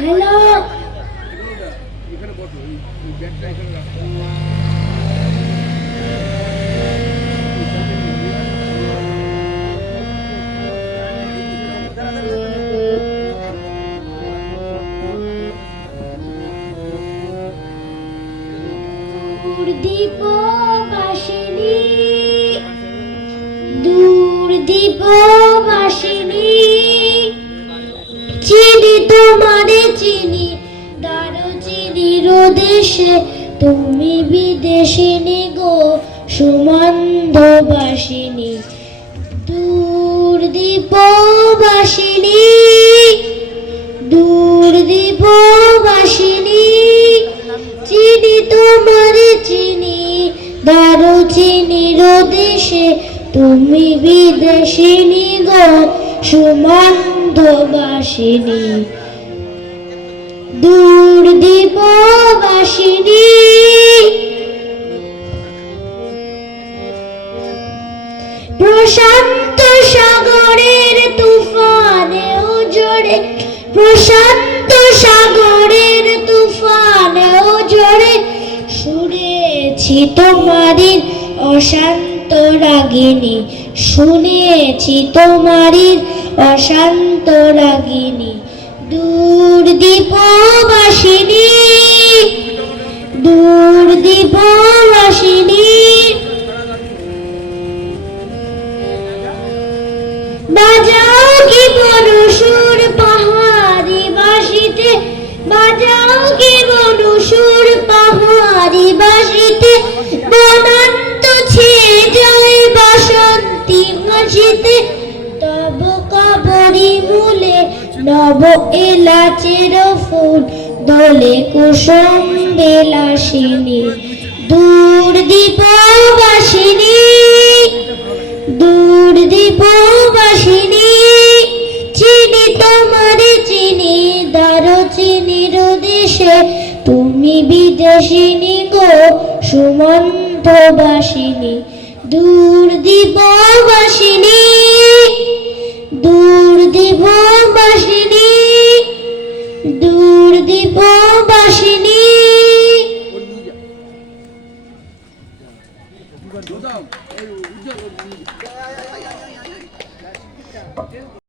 Hello, দীপবাসিনী, দূর দীপবাসিনী, চিনি তোমারে চিনি, দারুচিনির দেশে, তুমি বিদেশিনী গো সুমন্ধবাসিনী। দূর দীপবাসিনী, দূর দীপবাসিনী, চিনি তোমারে চিনি, দারুচিনির দেশে, তুমি বিদেশিনী গো সুমন্ধবাসিনী। দূর দীপবাসিনী, প্রশান্ত সাগরের তুফানেও জোরে, প্রশান্ত সাগরের তুফানেও জোরে, শুনেছি তোমারি অশান্ত রাগিনী, শুনেছি তোমারি অশান্ত রাগিনী। দূর দীপবাসিনী, দূর দীপবাসিনী, বাজাও কি বনসুর পাহাড়ি বাসিতে, বাজাও কি বনসুর পাহাড়ি বাসিতে, বনান্ত ছেয়ে যায় বাসন্তী হাসিতে, তব কবরী মূলে নব এলাচের ফুল দোলে কুসুম বিলাসিনী। দূর দীপবাসিনী, দূর দীপবাসিনী, চিনি তোমারে চিনি, দারুচিনির দেশে, তুমি বিদেশিনী গো সুমন্ধবাসিনী। দূর দীপবাসিনী, দূর দীপবাসিনী, দূর দীপ